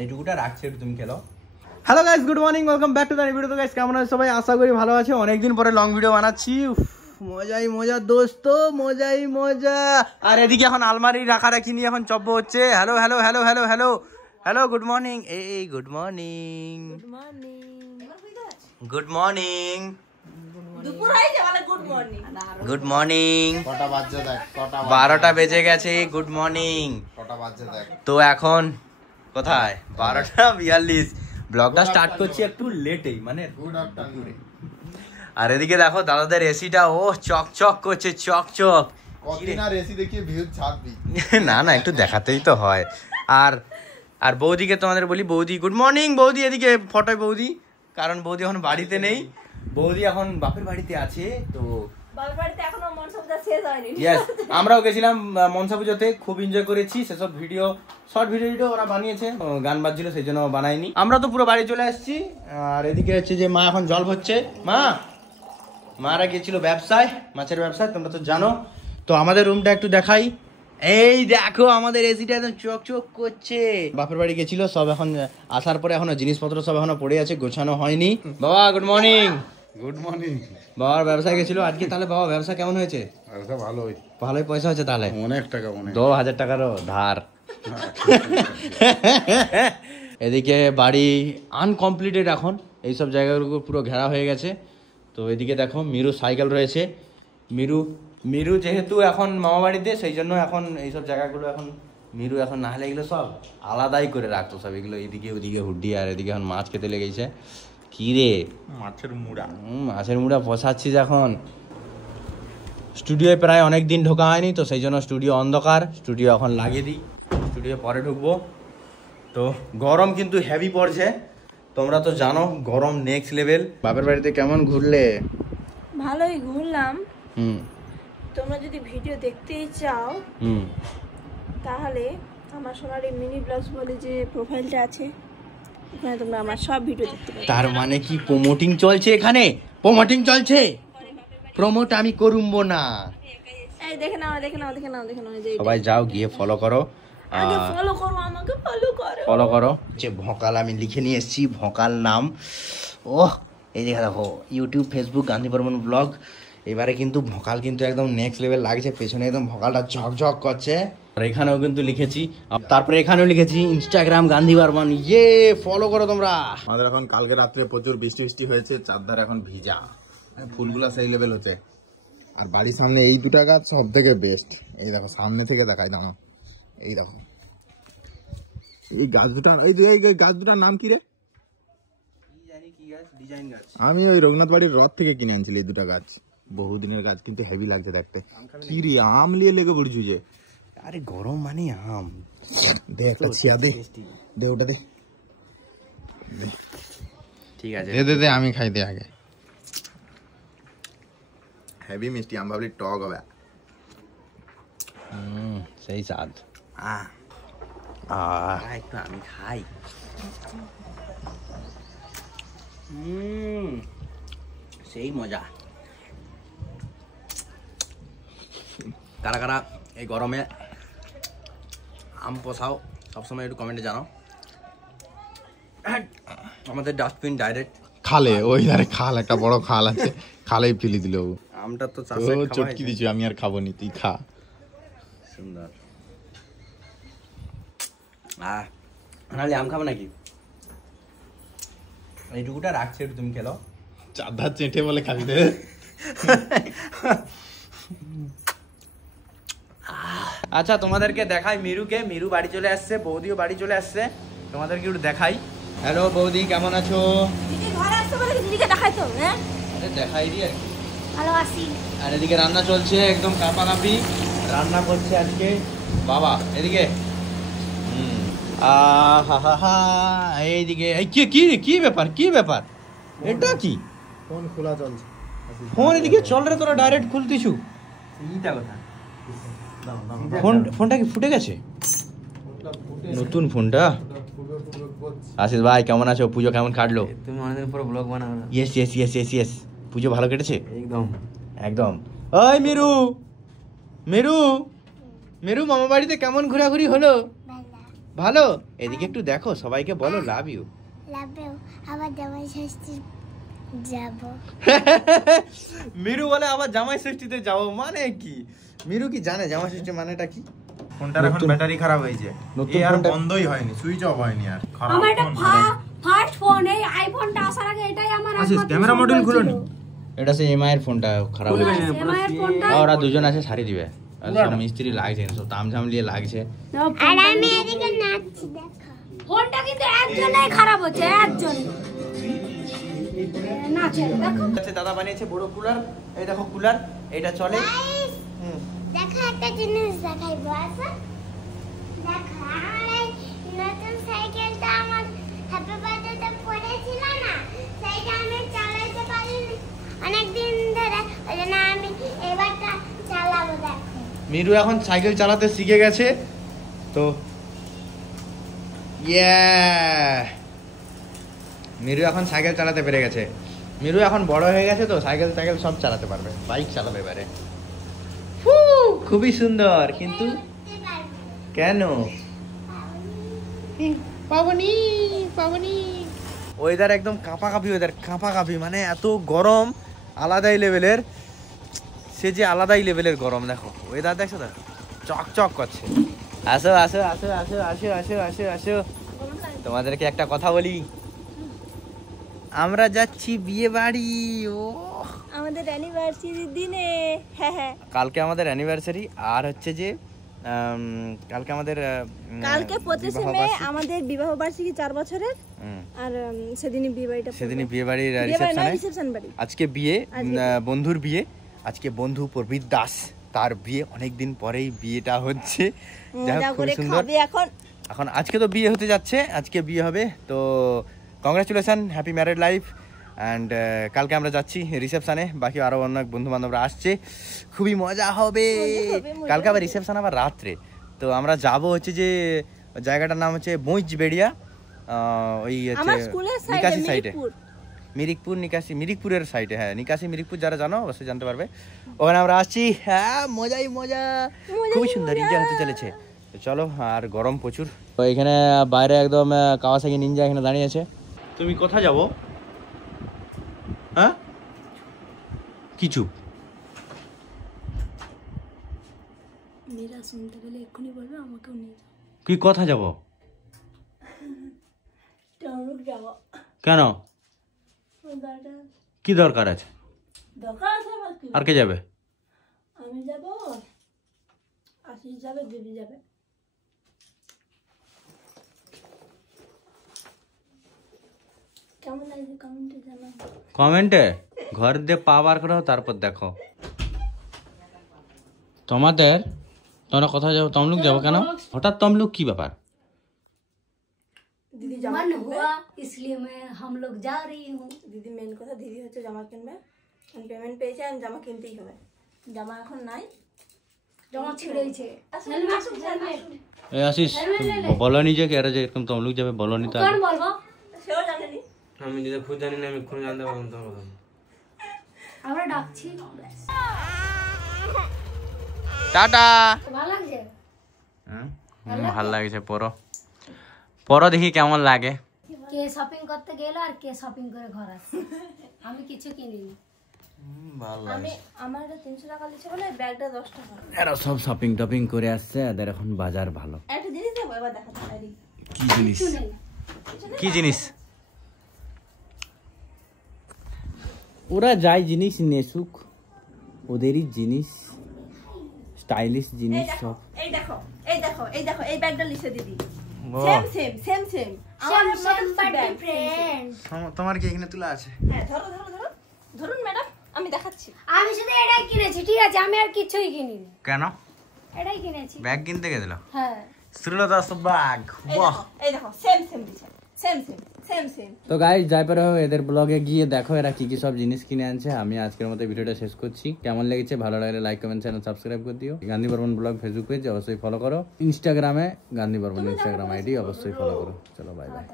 এইটুকুটা রাখছি, একটু তুমি খেলো। Hello guys, good morning, welcome back to the video. তো গাইস কেমন আছে সবাই? আশা করি ভালো আছে। অনেকদিন পরে লং ভিডিও বানাচ্ছি, মজাই মজা দোস্ত, মজাই মজা। আর এদিকে এখন আলমারি রাখি নিয়ে এখন চব্য হচ্ছে। Hello hello hello hello hello hello, good morning. এই good morning, good morning, good morning. কটা বাজছে দেখ, 12টা বেজে গেছে। Good morning. কটা বাজছে দেখ। তো এখন কোথায়? 12:42। ব্লগটা স্টার্ট করছি একটু লেটেই, মানে গুড আফটারনুন। আর এদিকে দেখো দাদাদের এসিটা ও চকচক করছে, চকচক। কতদিন আর এসি দেখিয়ে ভিউজ ছাড়বি? না না, একটু দেখাতেই তো হয়। আর আর বৌদিকে তোমাদের বলি, বৌদি গুড মর্নিং। বৌদি এদিকে ফটোয় বৌদি, কারণ বৌদি এখন বাড়িতে নেই, বৌদি এখন বাপের বাড়িতে আছে। তো আমরাও গেছিলাম মনসা পুজোতে, খুব এনজয় করেছি। সেসব ভিডিও, শর্ট ভিডিও ওরা বানিয়েছে, গান বাজছিল সেই জন্য বানাইনি। আমরা তো পুরো বাড়ি চলে আসছি। আর এদিকে হচ্ছে যে মা এখন জল ভরছে। মারা গিয়েছিল ব্যবসায়, মাছের ব্যবসায়, তোমরা তো জানো। তো আমাদের রুমটা একটু দেখাই। এই দেখো আমাদের এসিটা একদম চকচক করছে। বাপের বাড়ি গেছিল সব, এখন আসার পরে এখনো জিনিসপত্র সব এখনো পড়ে আছে, গোছানো হয়নি। বাবা গুড মর্নিং। Good morning. বাবার ব্যবসায় গেছিল আজকে। তাহলে বাবা ব্যবসা কেমন হয়েছে? ভালোই পয়সা হয়েছে তাহলে? অনেক টাকা, 2000 টাকারও ধার। এদিকে বাড়ি আনকমপ্লিটেড এখন, এইসব জায়গাগুলো পুরো ঘেরা হয়ে গেছে। তো এদিকে দেখো মিরু সাইকেল রয়েছে। মিরু যেহেতু এখন মামা বাড়িতে, সেই জন্য এখন এইসব জায়গাগুলো এখন মিরু এখন না হলে এগুলো সব আলাদাই করে রাখতো সব এগুলো। এদিকে ওদিকে হুড্ডি, আর এদিকে এখন মাছ খেতে লেগেছে। কি রে? মাছের মুড়া। মাছের মুড়া বসাচ্ছিস এখন। স্টুডিওয়ে প্রায় অনেক দিন ঢোকা হয়নি, তো সেই জন্য স্টুডিও অন্ধকার। স্টুডিও এখন লাগিয়ে দিই, স্টুডিও পরে ঢুকবো। তো গরম কিন্তু হেভি পড়ছে, তোমরা তো জানো গরম নেক্সট লেভেল। বাপের বাড়িতে কেমন ঘুরলে? ভালোই ঘুরলাম। তোমরা যদি ভিডিও দেখতেই চাও তাহলে আমার সোনালি মিনি ব্লগস বলে যে প্রোফাইলটা আছে, ওখানে তোমরা আমার সব ভিডিও দেখতে পাবে। তার মানে কি প্রমোটিং চলছে এখানে? প্রমোটিং চলছে? প্রমোট আমি করুমবো না। এই দেখে নাও সবাই যাও গিয়ে ফলো করো, আগে ফলো করো, আমাকে ফলো করো। যে ভোকাল আমি লিখে নিয়ে এসেছি, ভোকাল নাম। এই দেখো YouTube, Facebook, Gandhi Barman blog. এবারে কিন্তু ভোকাল কিন্তু একদম নেক্সট লেভেল লাগছে, পেছনে একদম ভোকালটা ঝকঝক করছে। আর এখানেও কিন্তু লিখেছি, তারপরে এখানেও লিখেছি ইনস্টাগ্রাম গান্ধী বর্মন। ফলো করো তোমরা। আমাদের এখন কালকে রাত্রে প্রচুর বৃষ্টি হয়েছে, চারধার এখন ভিজা, ফুলগুলা সেই লেভেল হচ্ছে। আর বাড়ির সামনে এই দুটা গাছ সব থেকে বেস্ট। এই দেখো সামনে থেকে দেখাই দাও, এই দেখো এই গাছ দুটা, এই গাছ দুটার নাম কি রে? আমি ওই রঘুনাথ বাড়ির রথ থেকে কিনে আনছিলি এই দুটা গাছ, বহুদিনের গাছ, কিন্তু হেভি লাগছে দেখতে। কি রে আম লিয়ে লেগে পড়ছু যে? আরে গরম মানে আম। দে একটা ছিয়া, দে ওটা দে। ঠিক আছে দে আমি খাই দে আগে। হেভি মিষ্টি, আম ভাবলি টক হবে। সেই স্বাদ। একটু আমি খাই। সেই মজা। কারা কারা এই গরমে আম পোষাও সবসময় একটু কমেন্টে জানাও। আমাদের ডাস্টবিন ডাইরেক্ট খালে, ওই ধারে খাল, একটা বড় খাল আছে, খালেই ফেলে দিল। আমটা তো চটকি দিচ্ছি, আমি আর খাবো নি, তুই খা। সুন্দর। নাহলে আম খাবো নাকি? এইটুকুটা রাখছি, একটু তুমি খেলো। চাঁদা চেটে বলে খাবি দে। আচ্ছা তোমাদেরকে দেখাই মিরুকে। মিরু বাড়ি চলে আসছে, বৌদিও বাড়ি চলে আসছে, তোমাদেরকে একটু দেখাই। হ্যালো বৌদি, কেমন আছো? দিদি ঘরে আসছে বলে দিদিকে দেখাই তো। আরে দেখাই দি আর কি। ভালো আছি। আর এদিকে রান্না চলছে, একদম কাপাকাপি রান্না করছে আজকে বাবা। এদিকে এইদিকে কি ব্যাপার এটা কি? ফোন খোলা চলছে। ফোন এদিকে চল রে, তোরা ডাইরেক্ট খুলতিছু। এইটা কথা, ফোনটা কি ফুটে গেছে? নতুন ফোনটা। আশিস ভাই কেমন আছো? পুজো কেমন কাটলো? তুমি অনেকদিন পরে ব্লগ বানাও না? ইয়েস। পুজো ভালো কেটেছে? একদম। ওই মিরু মামা বাড়িতে কেমন ঘোরাঘুরি হলো? ভালো, এদিকে একটু দেখো, সবাইকে বলো লাভ ইউ। লাভেও আবার জামাই ষষ্ঠী যাব। মিরু বলে আবার জামাই ষষ্ঠীতে যাবো, মানে কি? মিরু কি জানে জামাই ষষ্ঠী মানেটা কি? ফোনটার এখন ব্যাটারি খারাপ হয়েছে, নতুন এই আর ফোনটা- বন্ধই হয়নি, সুইচ অফ হয়নি আর। খারাপ আমার এটা ফোন। ফার্স্ট ফোন, এই আইফোনটা আসার আগে এটাই আমার আসিস, একমাত্র ক্যামেরা মডিউল সম্বল খুলো ছিল। নি। এটা সে এমআই এর ফোনটা খারাপ হয়েছে। MI এর ফোনটা ওরা দুজন আছে সারি দিবে, আর সব মিস্ত্রি লাগছে, সব তামঝাম নিয়ে লাগছে। আর আমি এদিকে নাচছি দেখো। ফোনটা কিন্তু একজনেই খারাপ হচ্ছে, একজন না ছেড়ে দেখো। আচ্ছা, দাদা বানিয়েছে বড় কুলার, এই দেখো কুলার, এটা চলে। গাইস হুম। দেখো একটা জিনিস দেখাইবো। আচ্ছা দেখো, আমার এই নতুন সাইকেলটা আমার হ্যাপি বার্থডেতে পড়েছিল না, সেইটা আমি চালাতে পারিনি অনেকদিন ধরে, ওই জন্য আমি এবারটা চালাবো। দেখো মিরু এখন সাইকেল চালাতে শিখে গেছে তো মিরু এখন সাইকেল চালাতে পেরে গেছে। মিরু এখন বড় হয়ে গেছে তো সাইকেল টাইকেল সব চালাতে পারবে, বাইক চালাবে এবারে। খুবই সুন্দর, কিন্তু দেখতে পারবো। কেন? পাবনি পাবনি ওয়েদার একদম কাঁপাকাঁপি, ওয়েদার কাঁপাকাঁপি, মানে এত গরম আলাদাই লেভেলের, সে যে আলাদাই লেভেলের গরম। দেখো ওয়েদার, দেখছো তো চকচক করছে। আসো আসো আসো আসো আসো আসো আসো আসো, তোমাদেরকে একটা কথা বলি, আমরা যাচ্ছি বিয়ে বাড়ি। ও আমাদের অ্যানিভার্সারির দিনে, হ্যাঁ হ্যাঁ, কালকে আমাদের অ্যানিভার্সারি, আর হচ্ছে যে কালকে আমাদের কালকে 25শে মে আমাদের বিবাহ বার্ষিকী 4 বছরের। হুম। আর সেদিনই বিয়ে বাড়িটা, সেদিনই বিয়ে বাড়ির রিসেপশন রিসেপশনে বাড়ি। আজকে বিয়ে, বন্ধুর বিয়ে আজকে, বন্ধু প্রবীর দাস তার বিয়ে, অনেকদিন পরেই বিয়েটা হচ্ছে। যাই হোক, মজা খুব করে সুন্দর। খাবে এখন। এখন আজকে তো বিয়ে হতে যাচ্ছে, আজকে বিয়ে হবে, তো congratulation, happy married life. And কালকে আমরা যাচ্ছি রিসেপশনে, বাকি আরও অনেক বন্ধু বান্ধবরা আসছে, খুবই মজা হবে। কালকে আবার রিসেপশন আবার রাত্রে, তো আমরা যাব হচ্ছে যে জায়গাটার নাম হচ্ছে বইচবেড়িয়া, ওই আমার হচ্ছে স্কুলের নিকাশি সাইডে সাইডে, মিরপুর। মিরিকপুর নিকাশি, মিরিকপুরের সাইডে, হ্যাঁ নিকাশি মিরিকপুর, যারা জানো অবশ্যই জানতে পারবে, ওখানে আমরা আসছি। হ্যাঁ মজাই মজা, খুবই সুন্দর এনজয় হতে চলেছে। তো চলো, আর গরম প্রচুর, তো এখানে বাইরে একদম কাওয়াসাকি নিনজা এখানে দাঁড়িয়ে আছে। তুমি কোথায় যাবো? হ্যাঁ কিছু মেয়েরা শুনতে পেলে এক্ষুনি বলবে আমাকেও নিয়ে যাও। কি কথা যাব? টাউন যাবো। কেন, দরকার কি দরকার আছে? দরকার আছে আমার কি? আর কে যাবে? আমি যাবো, আশিস যাবে, দিদি যাবে। কেমন লাগছে কমেন্টে জানাও। কমেন্টে ঘর দিয়ে পা বার করো, তারপর দেখো। তোমরা কোথায় যাবো? তমলুক যাবো কেন? হঠাৎ তমলুক, কি ব্যাপার? দিদি জামা मन কিনবে। हुआ इसलिए मैं हम लोग जा रही हूँ। দিদি মেন কথা, দিদি হচ্ছে জামা কিনবে, পেমেন্ট পেয়েছে আর জামা কিনতেই হবে। জামা এখন নাই, जमा छिड़े এ আশিস, বলো নি যে এরা যে এরকম তমলুক যাবে, বলো নি তো আগে। कौन बोलबो সেও জানেনি। আমি যদি খুব জানি না, আমি খুব জানতে পারলাম তোমার কথা। আমরা ডাকছি টাটা। ভালো লাগছে। ভাল লাগছে, পরো দেখি কেমন লাগে। কে শপিং করতে গেল আর কে শপিং করে ঘর আসছে, আমি কিছু কিনিনি। আমি আমার 300 টাকা লিখে বলে ব্যাগটা 10 টাকা। এরা সব শপিং টপিং করে আসছে, এদের এখন বাজার ভালো। একটা জিনিস দেবো, এবার দেখো তাড়াতাড়ি। কি জিনিস? কি জিনিস? ওরা যাই জিনিস নেসুক, ওদেরই জিনিস, স্টাইলিশ জিনিস সব। এই দেখো, এই দেখো, এই দেখো, এই ব্যাগটা লিখে দিদি। ও, সেম আমার সেম বাট ব্যাগ। ডিফারেন্ট। তোমার কি এখানে তোলা আছে? হ্যাঁ, ধরো ধরুন ম্যাডাম, আমি দেখাচ্ছি। আমি শুধু এটাই কিনেছি, ঠিক আছে, আমি আর কিছুই কিনিনি, কেন এটাই কিনেছি। ব্যাগ কিনতে গেছিল? হ্যাঁ শ্রীলদাস ব্যাগ, বাহ। এই দেখো সেম দিছে, সেম তো গাইস, যাই পারে হোক, এদের ব্লগে গিয়ে দেখো এরা কি কি সব জিনিস কিনে আনছে। আমি আজকের মতো ভিডিওটা শেষ করছি। কেমন লেগেছে, ভালো লাগলে লাইক কমেন্ট চ্যানেল সাবস্ক্রাইব করে দিও। Gandhi Barman blog Facebook page অবশ্যই ফলো করো, ইনস্টাগ্রামে গান্ধী বর্মন ইনস্টাগ্রাম আইডি অবশ্যই ফলো করো। চলো বাই বাই।